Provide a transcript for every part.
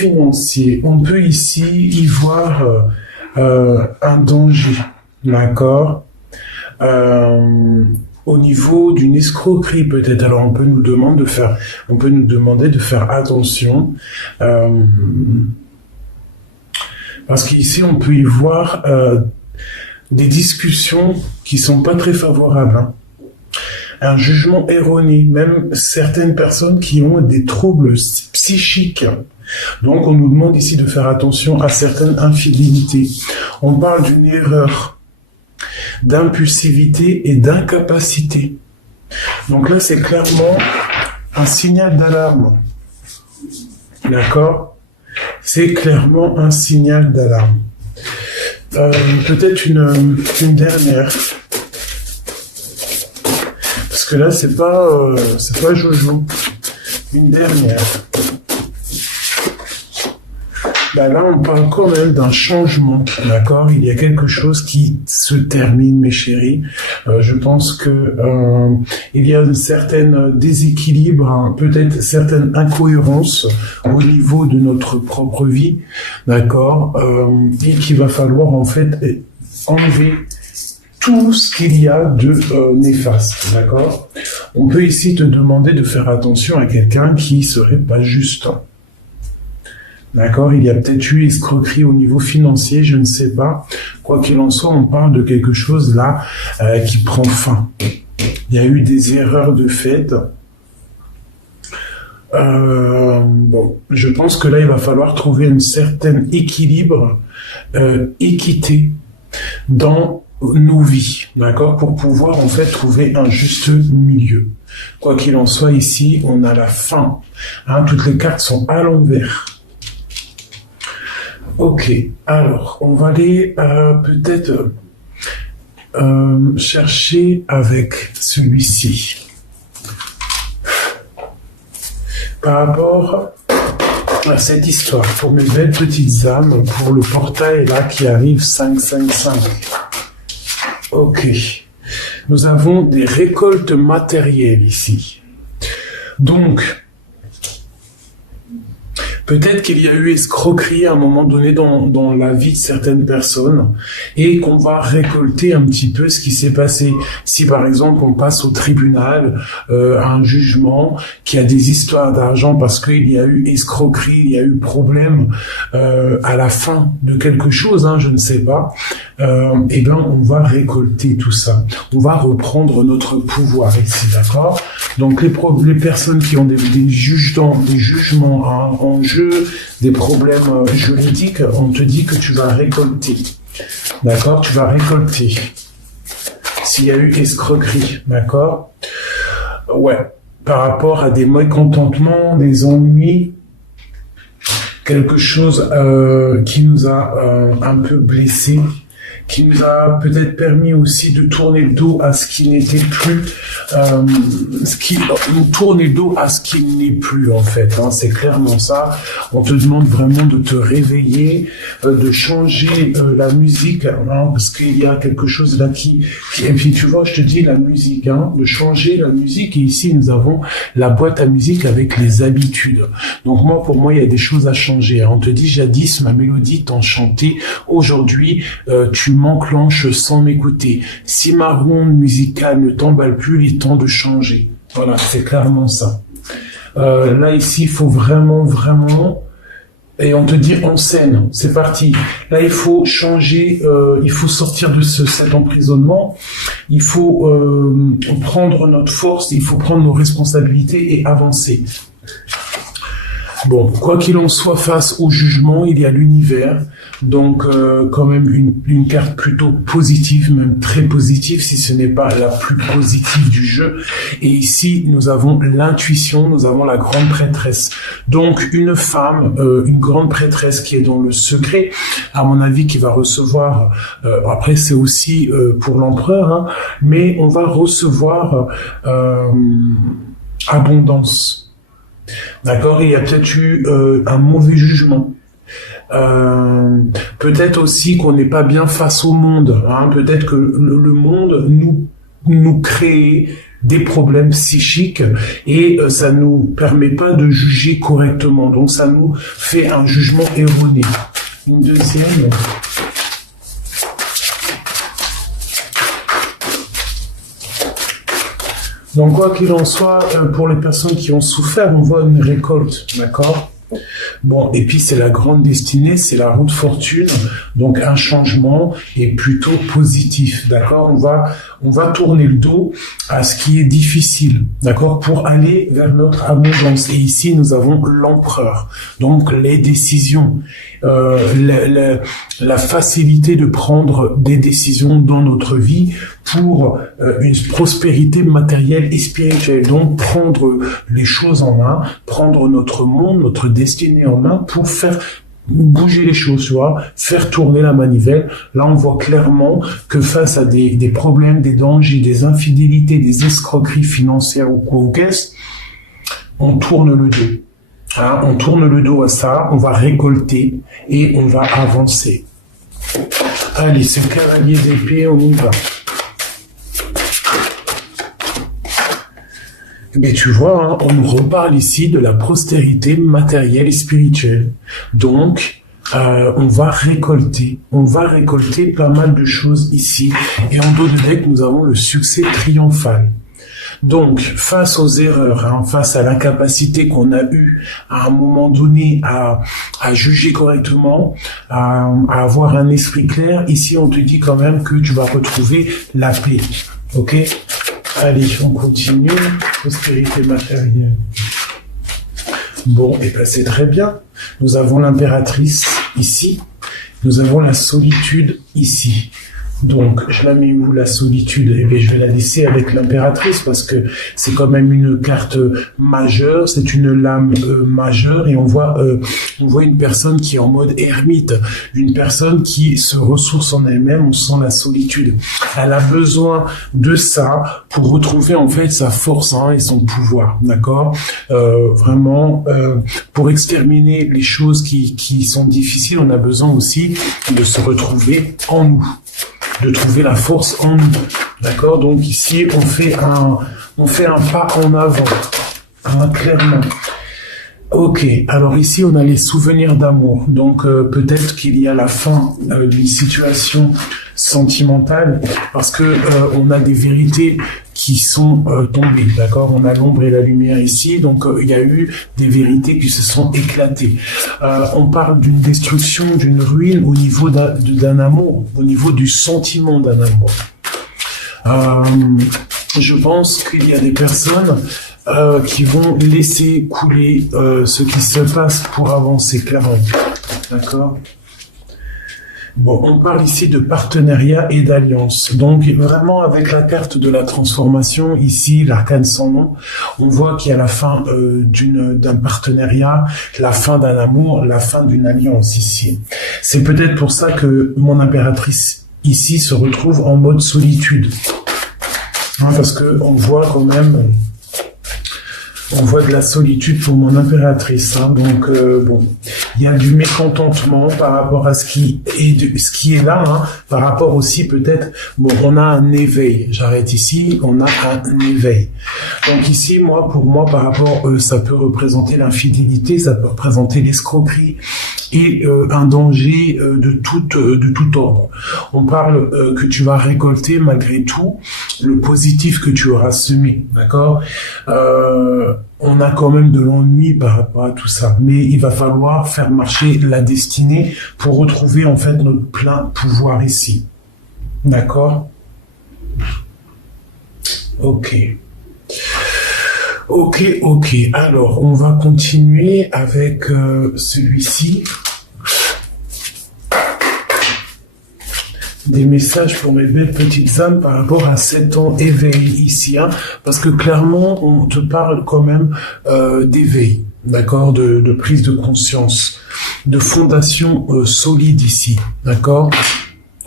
financier, on peut ici y voir un danger, d'accord, au niveau d'une escroquerie peut-être. Alors on peut nous demander de faire attention, parce qu'ici on peut y voir des discussions qui sont pas très favorables, hein. Un jugement erroné, même certaines personnes qui ont des troubles psychiques. Donc on nous demande ici de faire attention à certaines infidélités. On parle d'une erreur, d'impulsivité et d'incapacité. Donc là, c'est clairement un signal d'alarme. D'accord ? C'est clairement un signal d'alarme. Peut-être une dernière. Parce que là, c'est pas Jojo. Une dernière. Là, on parle quand même d'un changement, d'accord ? Il y a quelque chose qui se termine, mes chéris. Je pense que il y a une certaine déséquilibre, hein, peut-être certaine incohérence au niveau de notre propre vie, d'accord ? Et qu'il va falloir en fait enlever tout ce qu'il y a de néfaste, d'accord ? On peut ici te demander de faire attention à quelqu'un qui serait pas juste. D'accord, il y a peut-être eu escroquerie au niveau financier, je ne sais pas. Quoi qu'il en soit, on parle de quelque chose là qui prend fin. Il y a eu des erreurs de fait. Je pense que là, il va falloir trouver un certain équilibre, équité dans nos vies, d'accord, pour pouvoir en fait trouver un juste milieu. Quoi qu'il en soit, ici, on a la fin. Hein, toutes les cartes sont à l'envers. Ok, alors, on va aller peut-être chercher avec celui-ci. Par rapport à cette histoire, pour mes belles petites âmes, pour le portail là qui arrive 555. Ok, nous avons des récoltes matérielles ici. Donc, peut-être qu'il y a eu escroquerie à un moment donné dans la vie de certaines personnes et qu'on va récolter un petit peu ce qui s'est passé. Si par exemple on passe au tribunal à un jugement qui a des histoires d'argent parce qu'il y a eu escroquerie, il y a eu problème à la fin de quelque chose, hein, je ne sais pas, eh bien on va récolter tout ça. On va reprendre notre pouvoir ici, d'accord ? Donc les personnes qui ont des jugements hein, en jeu, des problèmes juridiques, on te dit que tu vas récolter. D'accord ? Tu vas récolter. S'il y a eu escroquerie, d'accord ? Ouais. Par rapport à des mécontentements, des ennuis, quelque chose qui nous a un peu blessés, qui nous a peut-être permis aussi de tourner le dos à ce qui n'était plus, tourner le dos à ce qui n'est plus en fait, hein, c'est clairement ça. On te demande vraiment de te réveiller, de changer la musique, hein, parce qu'il y a quelque chose là et puis tu vois, je te dis la musique, hein, de changer la musique, et ici nous avons la boîte à musique avec les habitudes. Donc pour moi, il y a des choses à changer, hein. On te dit jadis ma mélodie t'enchantait, aujourd'hui tu m'enclenches sans m'écouter. Si ma ronde musicale ne t'emballe plus, il est temps de changer. Voilà, c'est clairement ça. Là, ici, il faut vraiment, et on te dit en scène, c'est parti. Là, il faut changer, il faut sortir de cet emprisonnement, il faut prendre notre force, il faut prendre nos responsabilités et avancer. Bon, quoi qu'il en soit, face au jugement, il y a l'univers, donc quand même une carte plutôt positive, même très positive, si ce n'est pas la plus positive du jeu. Et ici, nous avons l'intuition, nous avons la grande prêtresse. Donc une femme, une grande prêtresse qui est dans le secret, à mon avis, qui va recevoir, après c'est aussi pour l'empereur, hein, mais on va recevoir abondance. D'accord, il y a peut-être eu un mauvais jugement. Peut-être aussi qu'on n'est pas bien face au monde. Hein. Peut-être que le monde nous crée des problèmes psychiques et ça nous permet pas de juger correctement. Donc ça nous fait un jugement erroné. Une deuxième. Donc quoi qu'il en soit, pour les personnes qui ont souffert, on voit une récolte, d'accord ? Bon, et puis c'est la grande destinée, c'est la roue de fortune, donc un changement est plutôt positif, d'accord ? On va tourner le dos à ce qui est difficile, d'accord ? Pour aller vers notre abondance. Et ici, nous avons l'empereur, donc les décisions, la facilité de prendre des décisions dans notre vie pour une prospérité matérielle et spirituelle. Donc prendre les choses en main, prendre notre monde, notre destinée en main pour faire bouger les choses, tu vois, faire tourner la manivelle. Là, on voit clairement que face à des problèmes, des dangers, des infidélités, des escroqueries financières ou quoi ou qu'est-ce, on tourne le dos. Hein, on tourne le dos à ça, on va récolter et on va avancer. Allez, c'est le cavalier d'épée, on y va. Mais tu vois, hein, on nous reparle ici de la prospérité matérielle et spirituelle. Donc, on va récolter pas mal de choses ici. Et en dos de deck, nous avons le succès triomphal. Donc, face aux erreurs, hein, face à l'incapacité qu'on a eue à un moment donné à juger correctement, à avoir un esprit clair, ici on te dit quand même que tu vas retrouver la paix. Ok ? Allez, on continue. Prospérité matérielle. Bon, et ben c'est très bien. Nous avons l'impératrice ici. Nous avons la solitude ici. Donc, je la mets où la solitude? Eh bien, je vais la laisser avec l'impératrice parce que c'est quand même une carte majeure, c'est une lame majeure et on voit une personne qui est en mode ermite, une personne qui se ressource en elle-même, on sent la solitude. Elle a besoin de ça pour retrouver en fait sa force et son pouvoir, d'accord? Vraiment, pour exterminer les choses qui sont difficiles, on a besoin aussi de se retrouver en nous, de trouver la force en nous, d'accord? Donc ici, on fait un pas en avant, clairement. Ok, alors ici, on a les souvenirs d'amour. Donc peut-être qu'il y a la fin d'une situation sentimentale parce que on a des vérités qui sont tombées, d'accord? On a l'ombre et la lumière ici, donc il y a eu des vérités qui se sont éclatées. On parle d'une destruction, d'une ruine au niveau d'un amour, au niveau du sentiment d'un amour. Je pense qu'il y a des personnes qui vont laisser couler ce qui se passe pour avancer, clairement. D'accord? Bon, on parle ici de partenariat et d'alliance. Donc, vraiment, avec la carte de la transformation, ici, l'arcane sans nom, on voit qu'il y a la fin d'un partenariat, la fin d'un amour, la fin d'une alliance ici. C'est peut-être pour ça que mon impératrice ici se retrouve en mode solitude. Parce que on voit quand même... On voit de la solitude pour mon impératrice, donc bon, il y a du mécontentement par rapport à ce qui est là, par rapport aussi peut-être, bon, on a un éveil, j'arrête ici, on a un éveil. Donc ici, pour moi, par rapport, ça peut représenter l'infidélité, ça peut représenter l'escroquerie et un danger de tout ordre. On parle que tu vas récolter malgré tout le positif que tu auras semé, d'accord? On a quand même de l'ennui par rapport à tout ça, mais il va falloir faire marcher la destinée pour retrouver en fait notre plein pouvoir ici. D'accord? Ok. Alors, on va continuer avec celui-ci. Des messages pour mes belles petites âmes par rapport à 7 ans éveil ici, parce que clairement, on te parle quand même d'éveil, d'accord, de prise de conscience, de fondation solide ici, d'accord.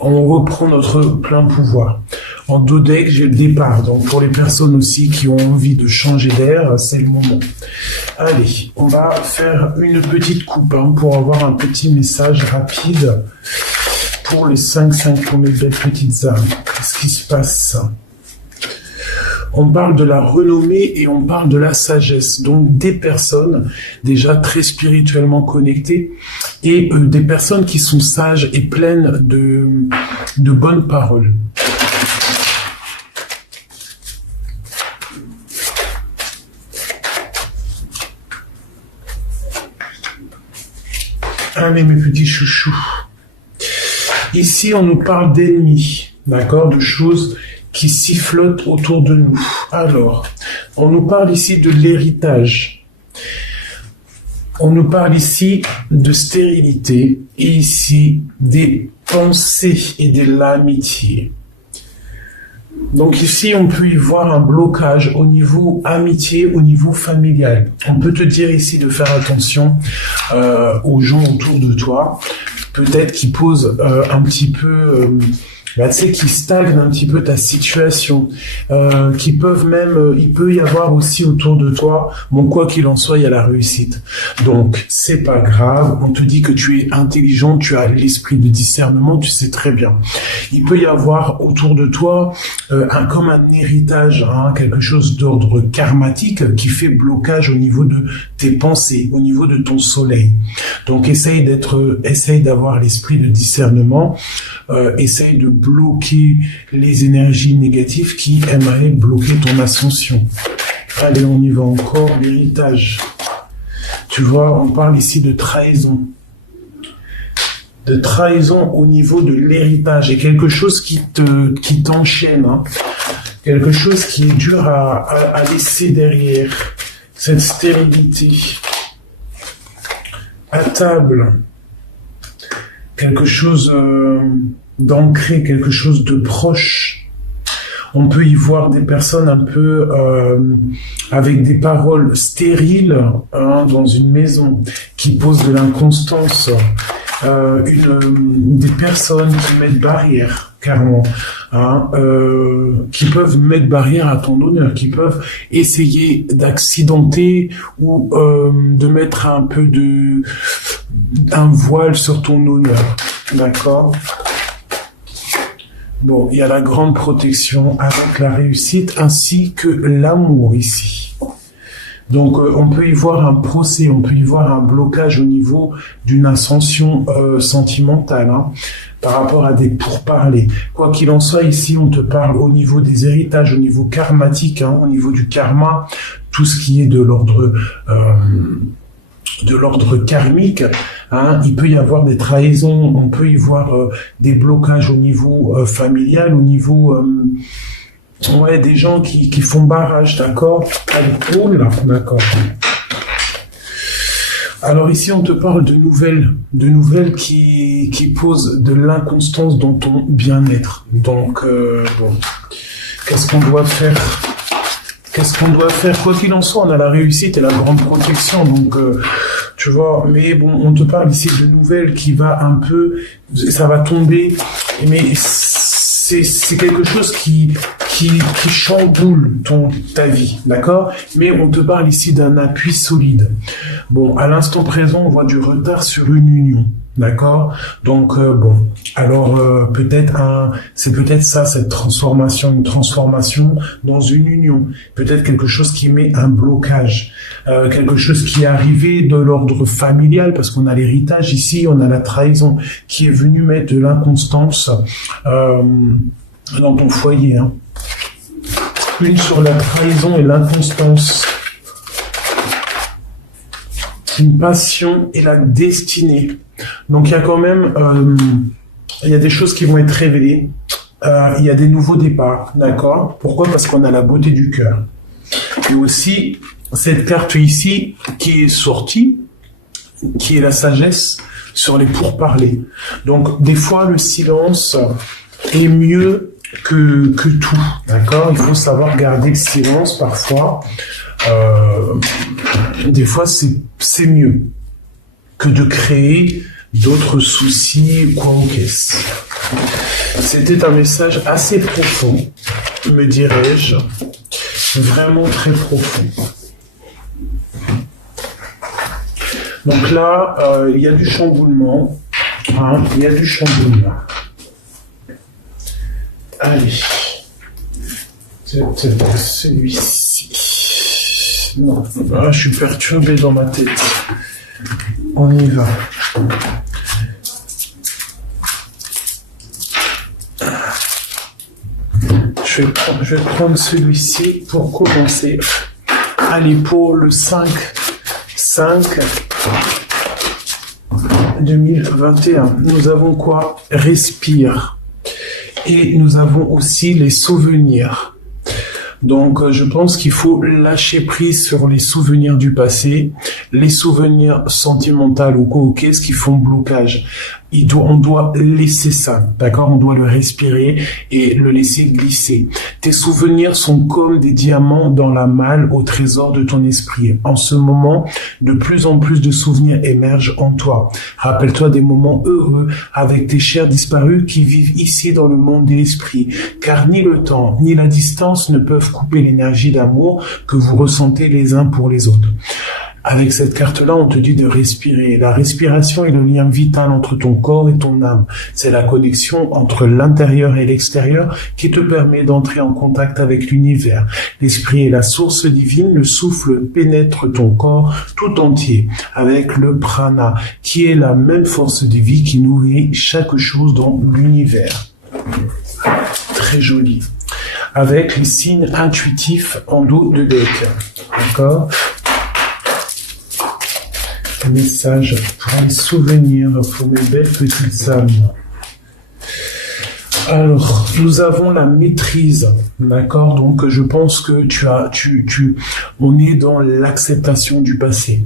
On reprend notre plein pouvoir. En dos deck, j'ai le départ. Donc, pour les personnes aussi qui ont envie de changer d'air, c'est le moment. Allez, on va faire une petite coupe pour avoir un petit message rapide pour les 5 pour mes belles petites âmes. Qu'est-ce qui se passe? on parle de la renommée et on parle de la sagesse. Donc des personnes déjà très spirituellement connectées et des personnes qui sont sages et pleines de bonnes paroles. Allez mes petits chouchous. Ici on nous parle d'ennemis, d'accord, de choses qui sifflotent autour de nous. Alors, on nous parle ici de l'héritage. On nous parle ici de stérilité et ici des pensées et de l'amitié. Donc ici, on peut y voir un blocage au niveau amitié, au niveau familial. On peut te dire ici de faire attention aux gens autour de toi, peut-être qui posent un petit peu... tu sais, qui stagnent un petit peu ta situation, qui peuvent même, il peut y avoir aussi autour de toi, bon, quoi qu'il en soit, il y a la réussite. Donc, c'est pas grave, on te dit que tu es intelligent, tu as l'esprit de discernement, tu sais très bien. Il peut y avoir autour de toi comme un héritage, quelque chose d'ordre karmatique qui fait blocage au niveau de tes pensées, au niveau de ton soleil. Donc, essaye d'avoir l'esprit de discernement, essaye de bloquer les énergies négatives qui aimeraient bloquer ton ascension. Allez, on y va encore, l'héritage. Tu vois, on parle ici de trahison. De trahison au niveau de l'héritage. Et quelque chose qui t'enchaîne. Quelque chose qui est dur à laisser derrière. Cette stérilité. À table. Quelque chose d'ancré, quelque chose de proche. On peut y voir des personnes un peu avec des paroles stériles dans une maison qui posent de l'inconstance. Des personnes qui mettent barrière, carrément, qui peuvent mettre barrière à ton honneur, qui peuvent essayer d'accidenter ou de mettre un voile sur ton honneur, d'accord? Bon, il y a la grande protection avec la réussite ainsi que l'amour ici. Donc, on peut y voir un procès, on peut y voir un blocage au niveau d'une ascension sentimentale, par rapport à des pourparlers. Quoi qu'il en soit, ici, on te parle au niveau des héritages, au niveau karmatique, au niveau du karma, tout ce qui est de l'ordre karmique. Il peut y avoir des trahisons, on peut y voir des blocages au niveau familial, au niveau des gens qui font barrage, d'accord? D'accord. Alors ici, on te parle de nouvelles qui posent de l'inconstance dans ton bien-être. Donc, qu'est-ce qu'on doit faire? Quoi qu'il en soit, on a la réussite et la grande protection, donc tu vois, mais bon, on te parle ici de nouvelles qui va un peu, ça va tomber, mais c'est quelque chose qui chamboule ta vie, d'accord? Mais on te parle ici d'un appui solide. Bon, à l'instant présent, on voit du retard sur une union. D'accord? Donc, alors c'est peut-être ça, cette transformation, une transformation dans une union. Peut-être quelque chose qui met un blocage. Quelque chose qui est arrivé de l'ordre familial, parce qu'on a l'héritage ici, on a la trahison qui est venue mettre de l'inconstance dans ton foyer. Une sur la trahison et l'inconstance. Une passion et la destinée. Donc il y a quand même, il y a des choses qui vont être révélées. Il y a des nouveaux départs, d'accord? Pourquoi? Parce qu'on a la beauté du cœur. Et aussi cette carte ici qui est sortie, qui est la sagesse sur les pourparlers. Donc des fois le silence est mieux que tout, d'accord? Il faut savoir garder le silence parfois. Des fois, c'est mieux que de créer d'autres soucis, quoi ou qu'est-ce. C'était un message assez profond, me dirais-je, vraiment très profond. Donc là, il y a du chamboulement, il y a du chamboulement. Allez. celui-ci. Non, je suis perturbé dans ma tête. On y va. Je vais prendre celui-ci pour commencer. Allez, pour le 5/2021, nous avons quoi? Respire. Et nous avons aussi les souvenirs. Donc, je pense qu'il faut lâcher prise sur les souvenirs du passé, les souvenirs sentimentaux ou qu'est-ce qui font blocage. On doit laisser ça, d'accord? On doit le respirer et le laisser glisser. Tes souvenirs sont comme des diamants dans la malle au trésor de ton esprit. En ce moment, de plus en plus de souvenirs émergent en toi. Rappelle-toi des moments heureux avec tes chers disparus qui vivent ici dans le monde de l'esprit. Car ni le temps, ni la distance ne peuvent couper l'énergie d'amour que vous ressentez les uns pour les autres. Avec cette carte-là, on te dit de respirer. La respiration est le lien vital entre ton corps et ton âme. C'est la connexion entre l'intérieur et l'extérieur qui te permet d'entrer en contact avec l'univers. L'esprit est la source divine, le souffle pénètre ton corps tout entier avec le prana, qui est la même force de vie qui nourrit chaque chose dans l'univers. Très joli. Avec les signes intuitifs en dos de deck. D'accord ? Message pour les souvenirs, pour mes belles petites âmes. Alors, nous avons la maîtrise, d'accord? Donc, je pense que on est dans l'acceptation du passé.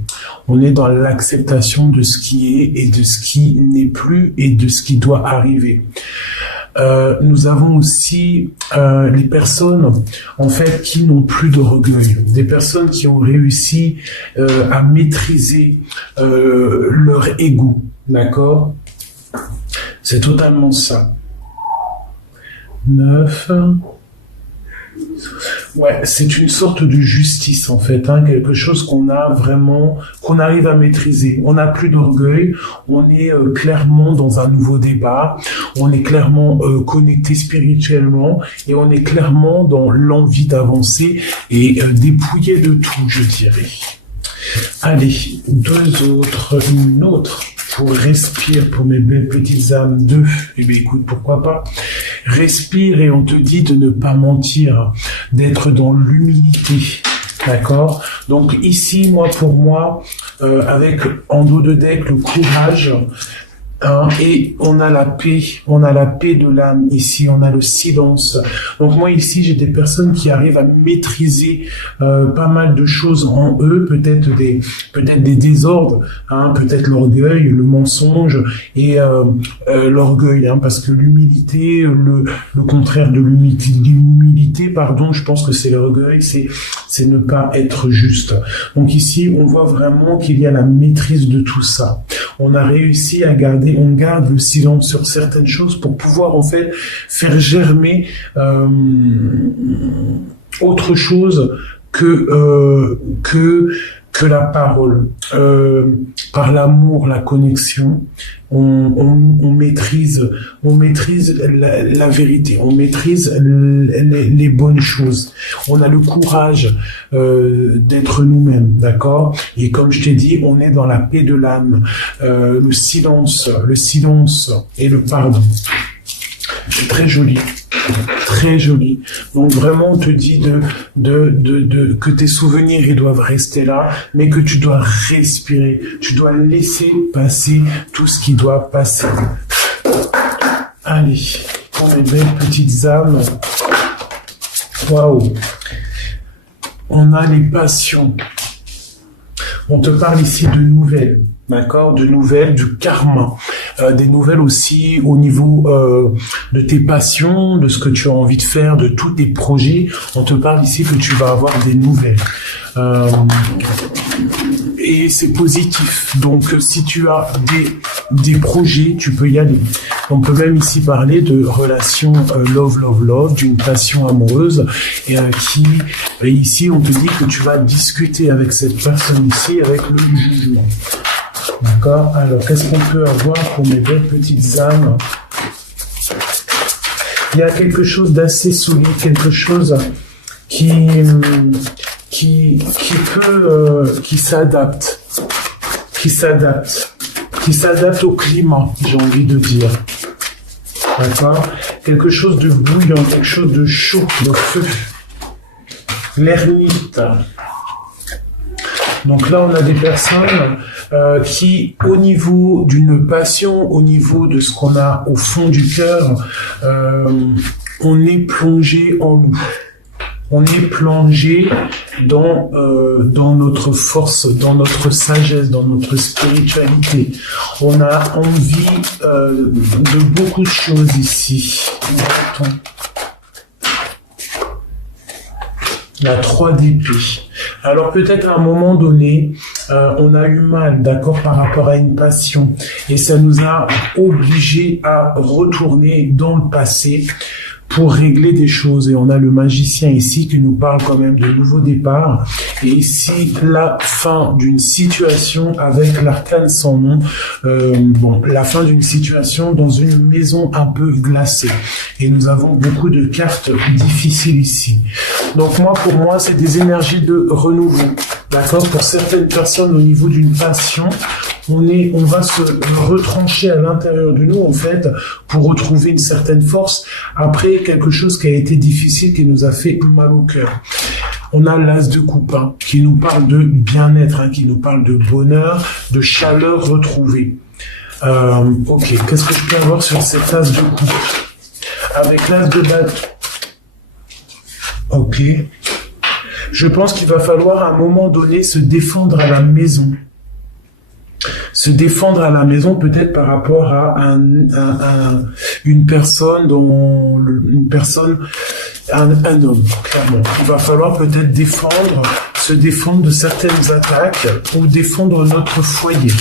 On est dans l'acceptation de ce qui est et de ce qui n'est plus et de ce qui doit arriver. Nous avons aussi les personnes en fait qui n'ont plus d'orgueil, des personnes qui ont réussi à maîtriser leur ego, d'accord? C'est totalement ça. 9. Ouais, c'est une sorte de justice en fait, quelque chose qu'on arrive à maîtriser. On n'a plus d'orgueil, on est clairement dans un nouveau débat, on est clairement connecté spirituellement et on est clairement dans l'envie d'avancer et dépouiller de tout, je dirais. Allez, une autre. Pour respire pour mes belles petites âmes 2. Eh bien, écoute, pourquoi pas. Respire et on te dit de ne pas mentir, d'être dans l'humilité. D'accord? Donc ici, pour moi, avec en dos de deck le courage, et on a la paix de l'âme ici, on a le silence. Donc moi ici j'ai des personnes qui arrivent à maîtriser pas mal de choses en eux, peut-être des désordres, peut-être l'orgueil, le mensonge et l'orgueil, parce que l'humilité, le contraire de l'humilité, pardon, je pense que c'est l'orgueil, c'est ne pas être juste. Donc ici on voit vraiment qu'il y a la maîtrise de tout ça. On a réussi à on garde le silence sur certaines choses pour pouvoir en fait faire germer autre chose que la parole. Par l'amour, la connexion, on maîtrise la vérité, on maîtrise les bonnes choses. On a le courage d'être nous-mêmes, d'accord? Et comme je t'ai dit, on est dans la paix de l'âme, le silence et le pardon. C'est très joli. Très joli. Donc vraiment, on te dit que tes souvenirs, ils doivent rester là, mais que tu dois respirer. Tu dois laisser passer tout ce qui doit passer. Allez, pour mes belles petites âmes. Waouh. On a les passions. On te parle ici de nouvelles. D'accord, de nouvelles, du karma, des nouvelles aussi au niveau de tes passions, de ce que tu as envie de faire, de tous tes projets. On te parle ici que tu vas avoir des nouvelles. Et c'est positif. Donc, si tu as des projets, tu peux y aller. On peut même ici parler de relations love, d'une passion amoureuse et ici, on te dit que tu vas discuter avec cette personne ici avec le jugement. D'accord? Alors, qu'est-ce qu'on peut avoir pour mes belles petites âmes? Il y a quelque chose d'assez solide, quelque chose qui s'adapte au climat, j'ai envie de dire. D'accord? Quelque chose de bouillant, quelque chose de chaud, de feu. L'ermite. Donc là, on a des personnes qui, au niveau d'une passion, au niveau de ce qu'on a au fond du cœur, on est plongé en nous. On est plongé dans notre force, dans notre sagesse, dans notre spiritualité. On a envie de beaucoup de choses ici. La 3 d'épée. Alors peut-être à un moment donné, on a eu mal, d'accord, par rapport à une passion. Et ça nous a obligés à retourner dans le passé pour régler des choses. Et on a le magicien ici qui nous parle quand même de nouveau départ. Et ici, la fin d'une situation avec l'arcane sans nom. La fin d'une situation dans une maison un peu glacée. Et nous avons beaucoup de cartes difficiles ici. Donc pour moi, c'est des énergies de renouveau. D'accord? Pour certaines personnes, au niveau d'une passion, on va se retrancher à l'intérieur de nous, en fait, pour retrouver une certaine force après quelque chose qui a été difficile, qui nous a fait mal au cœur. On a l'as de coupe, qui nous parle de bien-être, qui nous parle de bonheur, de chaleur retrouvée. Ok, qu'est-ce que je peux avoir sur cette as de coupe? Avec l'as de bâton. Ok. Je pense qu'il va falloir à un moment donné se défendre à la maison. Se défendre à la maison peut-être par rapport à une personne, un homme, clairement. Il va falloir peut-être se défendre de certaines attaques ou défendre notre foyer.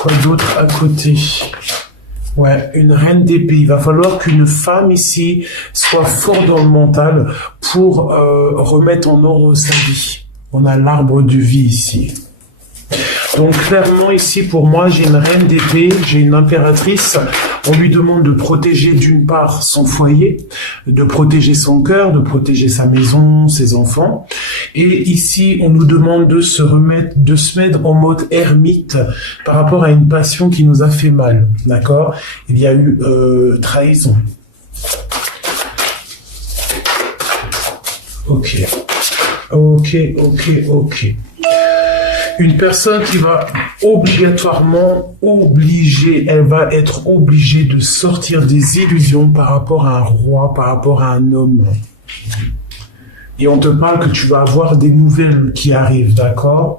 Quoi d'autre à côté? Ouais, une reine d'épée. Il va falloir qu'une femme ici soit forte dans le mental pour remettre en ordre sa vie. On a l'arbre de vie ici. Donc clairement ici pour moi j'ai une reine d'épée, j'ai une impératrice. On lui demande de protéger d'une part son foyer, de protéger son cœur, de protéger sa maison, ses enfants. Et ici on nous demande de se mettre en mode ermite par rapport à une passion qui nous a fait mal. D'accord? Il y a eu trahison. Ok. Une personne qui va elle va être obligée de sortir des illusions par rapport à un roi, par rapport à un homme. Et on te parle que tu vas avoir des nouvelles qui arrivent, d'accord?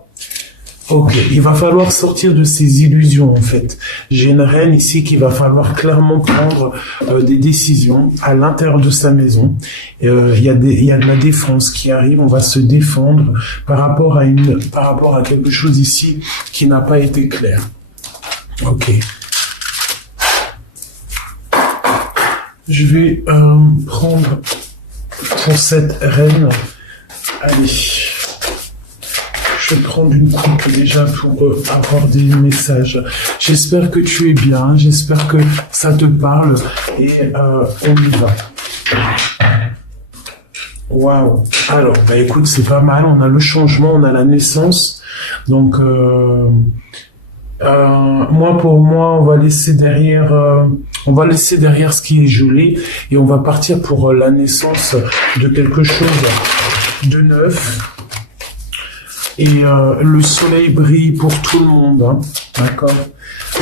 Ok, il va falloir sortir de ces illusions en fait. J'ai une reine ici qu'il va falloir clairement prendre des décisions à l'intérieur de sa maison. Il y a de la défense qui arrive, on va se défendre par rapport à quelque chose ici qui n'a pas été clair. Ok. Je vais prendre pour cette reine. Allez. Je vais prendre une coupe déjà pour avoir des messages. J'espère que tu es bien, j'espère que ça te parle et on y va. Waouh. Alors, écoute, c'est pas mal, on a le changement, on a la naissance. Donc, pour moi, on va laisser derrière ce qui est gelé et on va partir pour la naissance de quelque chose de neuf. Et le soleil brille pour tout le monde, d'accord?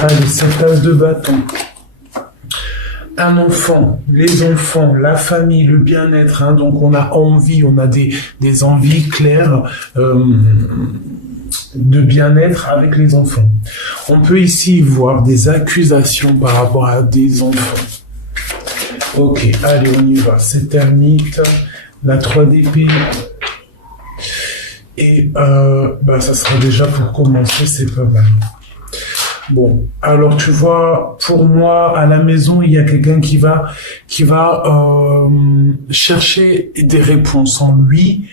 Allez, cette as de bâton. Un enfant, les enfants, la famille, le bien-être, donc on a envie, on a des envies claires de bien-être avec les enfants. On peut ici voir des accusations par rapport à des enfants. Ok, allez, on y va. C'est ermite, la 3 d'épée. Et ça sera déjà pour commencer, c'est pas mal. Bon, alors tu vois, pour moi, à la maison, il y a quelqu'un qui va chercher des réponses en lui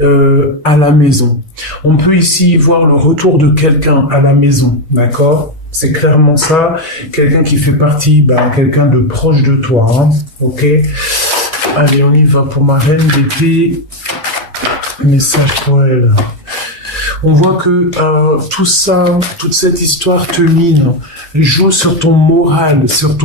à la maison. On peut ici voir le retour de quelqu'un à la maison, d'accord? C'est clairement ça, quelqu'un qui fait partie, quelqu'un de proche de toi, ok? Allez, on y va pour ma reine d'épée. Message pour elle. On voit que tout ça, toute cette histoire te mine, joue sur ton moral, sur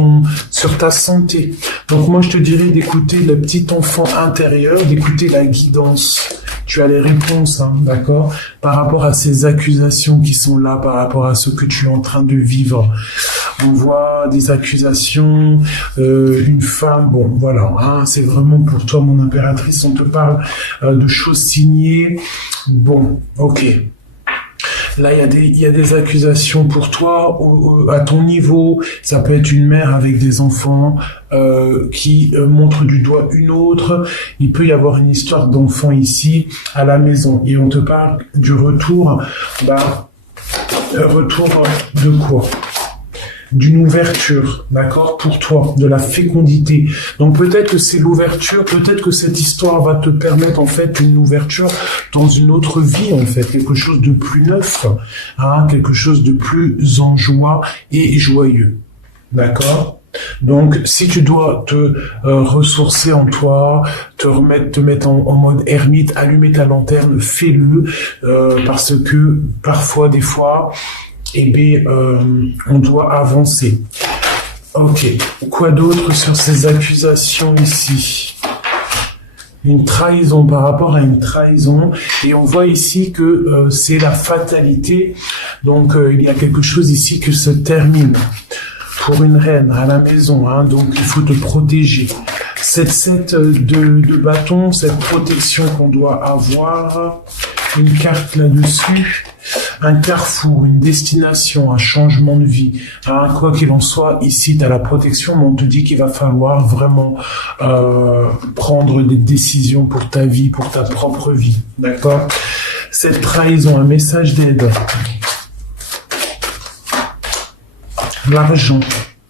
ta santé. Donc moi, je te dirais d'écouter le petit enfant intérieur, d'écouter la guidance. Tu as les réponses, hein, d'accord, par rapport à ces accusations qui sont là, par rapport à ce que tu es en train de vivre. On voit des accusations, une femme, bon, voilà, hein, c'est vraiment pour toi, mon impératrice, on te parle de choses signées. Bon, ok. Là, il y a des accusations pour toi à ton niveau. Ça peut être une mère avec des enfants qui montre du doigt une autre. Il peut y avoir une histoire d'enfant ici à la maison. Et on te parle du retour, retour de quoi? D'une ouverture, d'accord, pour toi, de la fécondité. Donc peut-être que c'est l'ouverture, peut-être que cette histoire va te permettre en fait une ouverture dans une autre vie en fait, quelque chose de plus neuf, hein, quelque chose de plus en joie et joyeux, d'accord. Donc, si tu dois te ressourcer en toi, te mettre en mode ermite, allumer ta lanterne, fais-le, parce que parfois, des fois, eh bien, on doit avancer. Ok. Quoi d'autre sur ces accusations ici? Une trahison, par rapport à une trahison. Et on voit ici que c'est la fatalité. Donc, il y a quelque chose ici qui se termine. Pour une reine à la maison, hein, donc il faut te protéger. Cette 7 de bâton, cette protection qu'on doit avoir, une carte là-dessus, un carrefour, une destination, un changement de vie. Hein, quoi qu'il en soit, ici, tu as la protection, mais on te dit qu'il va falloir vraiment prendre des décisions pour ta vie, pour ta propre vie. D'accord? Cette trahison, un message d'aide. L'argent,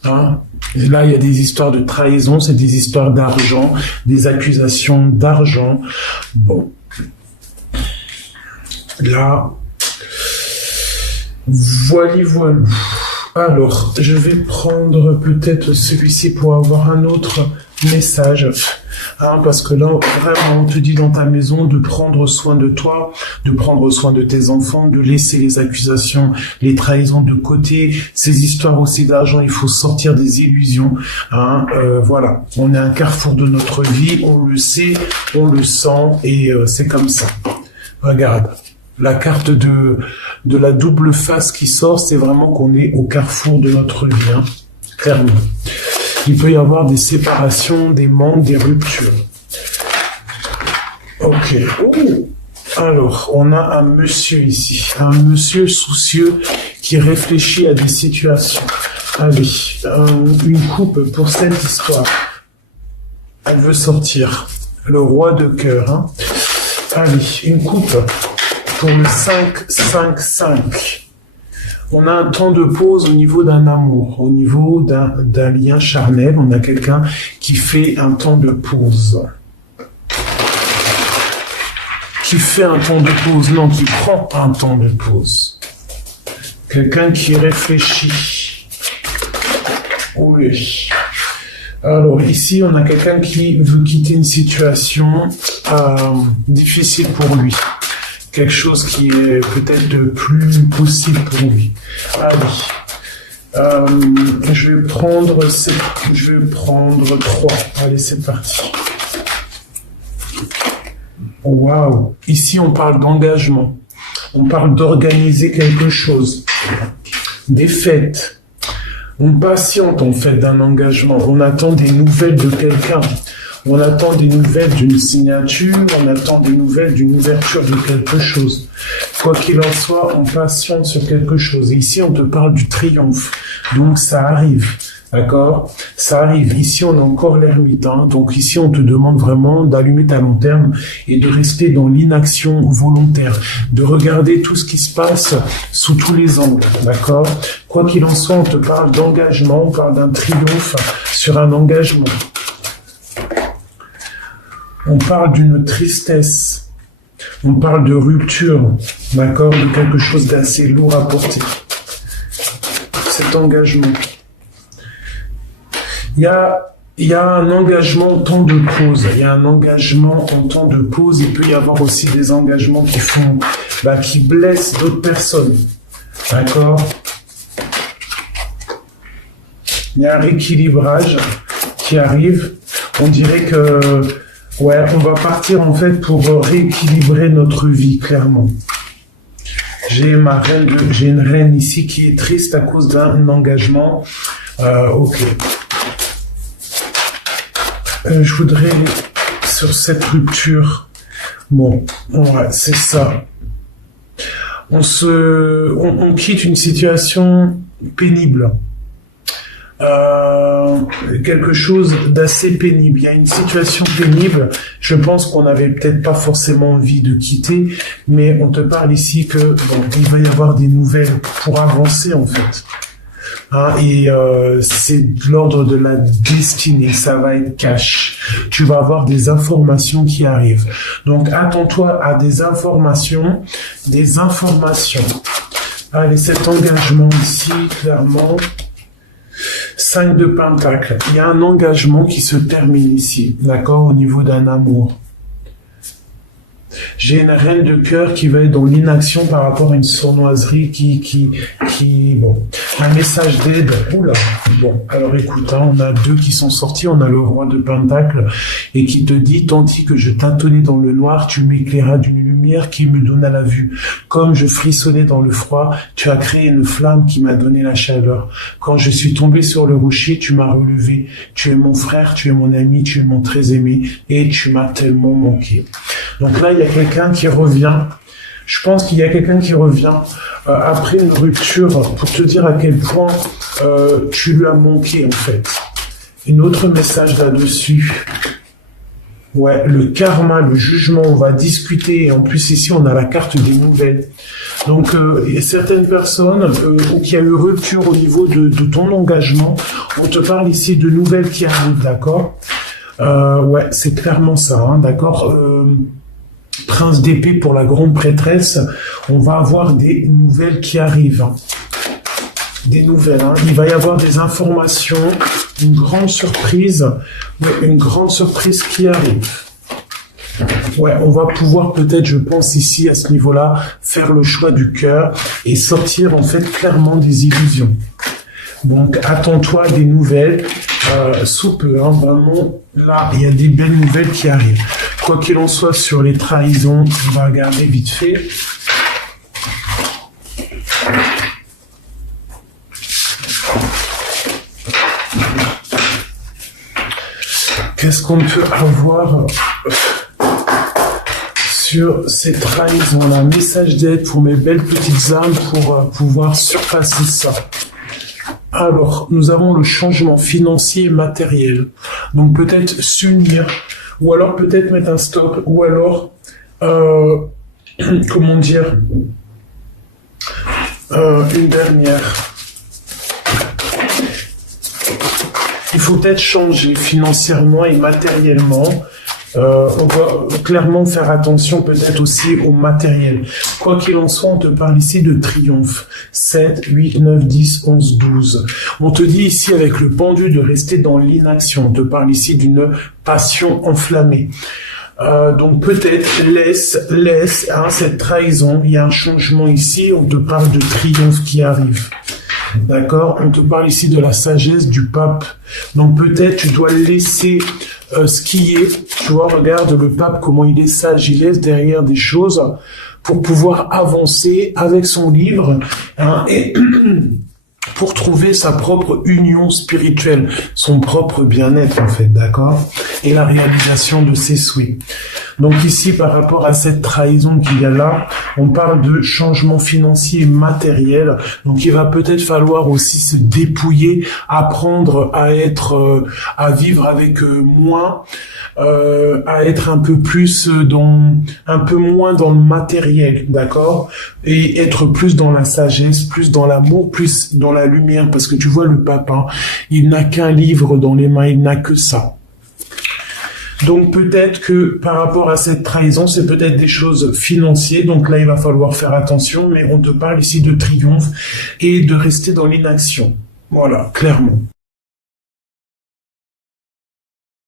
hein. Et là, il y a des histoires de trahison, c'est des histoires d'argent, des accusations d'argent. Bon. Là, voilà. Alors, je vais prendre peut-être celui-ci pour avoir un autre message. Hein, parce que là, vraiment, on te dit dans ta maison de prendre soin de toi, de prendre soin de tes enfants, de laisser les accusations, les trahisons de côté. Ces histoires aussi d'argent, il faut sortir des illusions. Hein, voilà, on est à un carrefour de notre vie, on le sait, on le sent, et c'est comme ça. Regarde, la carte de la double face qui sort, c'est vraiment qu'on est au carrefour de notre vie, hein, clairement. Il peut y avoir des séparations, des manques, des ruptures. Ok. Alors, on a un monsieur ici. Un monsieur soucieux qui réfléchit à des situations. Allez, une coupe pour cette histoire. Elle veut sortir. Le roi de cœur. Hein. Allez, une coupe pour le 5-5-5. On a un temps de pause au niveau d'un amour, au niveau d'un lien charnel. On a quelqu'un qui fait un temps de pause. Qui fait un temps de pause, non, qui prend un temps de pause. Quelqu'un qui réfléchit. Oui. Alors ici, on a quelqu'un qui veut quitter une situation difficile pour lui. Quelque chose qui est peut-être de plus possible pour lui. Allez. Je vais prendre 3. Allez, c'est parti. Waouh. Ici, on parle d'engagement. On parle d'organiser quelque chose. Des fêtes. On patiente, en fait, d'un engagement. On attend des nouvelles de quelqu'un. On attend des nouvelles d'une signature, on attend des nouvelles d'une ouverture de quelque chose. Quoi qu'il en soit, on patiente sur quelque chose. Et ici, on te parle du triomphe. Donc, ça arrive. D'accord? Ça arrive. Ici, on a encore l'ermite. Hein. Donc, ici, on te demande vraiment d'allumer ta lanterne et de rester dans l'inaction volontaire. De regarder tout ce qui se passe sous tous les angles. D'accord? Quoi qu'il en soit, on te parle d'engagement. On parle d'un triomphe sur un engagement. On parle d'une tristesse, on parle de rupture, d'accord, de quelque chose d'assez lourd à porter. Cet engagement. Il y a il y a un engagement en temps de pause. Il y a un engagement en temps de pause. Il peut y avoir aussi des engagements qui blessent d'autres personnes. D'accord? Il y a un rééquilibrage qui arrive. On dirait que, ouais, on va partir en fait pour rééquilibrer notre vie, clairement. J'ai une reine ici qui est triste à cause d'un engagement. Ok. Je voudrais sur cette rupture. Bon, ouais, c'est ça. On quitte une situation pénible. Quelque chose d'assez pénible. Il y a une situation pénible. Je pense qu'on n'avait peut-être pas forcément envie de quitter, mais on te parle ici que bon, il va y avoir des nouvelles pour avancer en fait. Hein, et c'est de l'ordre de la destinée, ça va être cash. Tu vas avoir des informations qui arrivent. Donc attends-toi à des informations. Allez, cet engagement ici, clairement. 5 de Pentacles. Il y a un engagement qui se termine ici, d'accord, au niveau d'un amour. J'ai une reine de cœur qui va être dans l'inaction par rapport à une sournoiserie bon, un message d'aide. Oula, bon, alors écoute, hein, on a deux qui sont sortis, on a le roi de Pentacle et qui te dit, tandis que je tâtonnais dans le noir, tu m'éclairas d'une lumière qui me donna la vue. Comme je frissonnais dans le froid, tu as créé une flamme qui m'a donné la chaleur. Quand je suis tombé sur le rocher, tu m'as relevé. Tu es mon frère, tu es mon ami, tu es mon très aimé et tu m'as tellement manqué. Donc là, il y a quelqu'un qui revient. Je pense qu'il y a quelqu'un qui revient après une rupture pour te dire à quel point tu lui as manqué en fait. Un autre message là-dessus. Ouais, le karma, le jugement, on va discuter. Et en plus ici, on a la carte des nouvelles. Donc, il y a certaines personnes qui a eu rupture au niveau de ton engagement. On te parle ici de nouvelles qui arrivent, d'accord? Ouais, c'est clairement ça, hein, d'accord. Prince d'épée pour la grande prêtresse, on va avoir des nouvelles qui arrivent. Hein. Des nouvelles, hein. Il va y avoir des informations, une grande surprise qui arrive. Ouais, on va pouvoir peut-être, je pense ici, à ce niveau-là, faire le choix du cœur et sortir en fait clairement des illusions. Donc, attends-toi à des nouvelles sous peu, hein, vraiment, là, il y a des belles nouvelles qui arrivent. Quoi qu'il en soit, sur les trahisons, on va regarder vite fait. Qu'est-ce qu'on peut avoir sur ces trahisons-là? Message d'aide pour mes belles petites âmes pour pouvoir surpasser ça. Alors, nous avons le changement financier et matériel. Donc peut-être s'unir, ou alors peut-être mettre un stop, ou alors, comment dire, une dernière. Il faut peut-être changer financièrement et matériellement. On va clairement faire attention peut-être aussi au matériel. Quoi qu'il en soit, on te parle ici de triomphe. 7, 8, 9, 10, 11, 12. On te dit ici avec le pendu de rester dans l'inaction. On te parle ici d'une passion enflammée. Donc peut-être laisse hein, cette trahison. Il y a un changement ici. On te parle de triomphe qui arrive. D'accord? On te parle ici de la sagesse du pape. Donc peut-être tu dois laisser ce qui est. Tu vois, regarde le pape, comment il est sage. Il laisse derrière des choses pour pouvoir avancer avec son livre. Hein, et pour trouver sa propre union spirituelle, son propre bien-être en fait, d'accord? Et la réalisation de ses souhaits. Donc ici, par rapport à cette trahison qu'il y a là, on parle de changement financier et matériel. Donc il va peut-être falloir aussi se dépouiller, apprendre à être, à vivre avec moins, à être un peu moins dans le matériel, d'accord? Et être plus dans la sagesse, plus dans l'amour, plus dans la lumière. Parce que tu vois, le pape, hein, il n'a qu'un livre dans les mains, il n'a que ça. Donc peut-être que par rapport à cette trahison, c'est peut-être des choses financières. Donc là, il va falloir faire attention. Mais on te parle ici de triomphe et de rester dans l'inaction. Voilà, clairement.